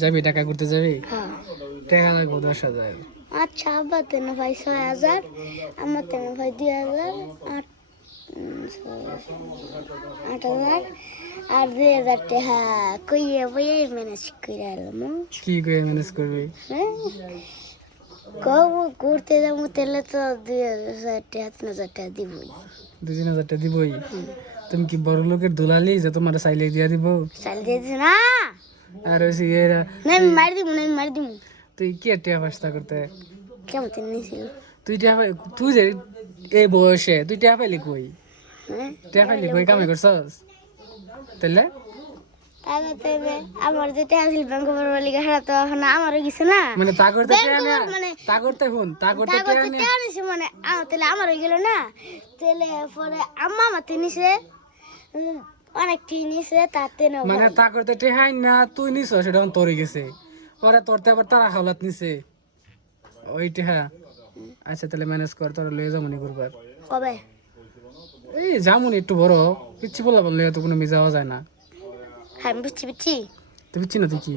যাবি টাকা ঘুরতে যাবি? হ্যাঁ। টাকা লাগবো 10,000। আচ্ছা আব্বা তেন ভাই 6,000, আমার তেন ভাই 2,000, 8,000 আর 2,000 টাকা কইয়ে বইয়ে ম্যানেজ করে এলাম। কি করে ম্যানেজ করবি? হ্যাঁ কব ঘুরতে যাবো তাহলে তো 2,000 টাকা 3,000 টাকা দিবই। 2,000 টাকা দিবই? তুমি কি বড় লোকের দুলালি যে তোমার চাইলে দিয়া দিব? চাল দিয়েছি না, আর ওই এরা না আমি মারি দিব, না আমি মারি দিব। তুই কি টাকা পাস্তা করতে? কেমন তিন নিয়েছিল? তুই টাকা তুই যে এই বয়সে তুই টাকা পাইলি কই? হ্যাঁ টাকা পাইলি কই কামাই করছস? তাইলে তাহলে তাহলে আমার যে টাকা ছিল ব্যাংক বড় লিগা হারা তো এখন আমারও গেছে না, মানে তা করতে টাকা না, মানে তা করতে হুন তা করতে টাকা টাকা নে। নিছে মানে তাহলে আমারও গেল না, তাহলে পরে আম্মা আমাতে নিছে অনেক টি নিছে তাতে না মানে তা করতে টাকা না তুই নিছ সেটা তোর গেছে, পরে তোরতে আবার তারা খাওয়াত নিছে ওই টাকা। আচ্ছা তাহলে ম্যানেজ কর, তোর লয়ে যামুনি করবার। কবে? এই যামুনি একটু বড় পিচ্ছি বলা বললে তো কোনো যাওয়া যায় না। হ্যাঁ বুঝছি বুঝছি। তুই পিচ্ছি না তুই কি?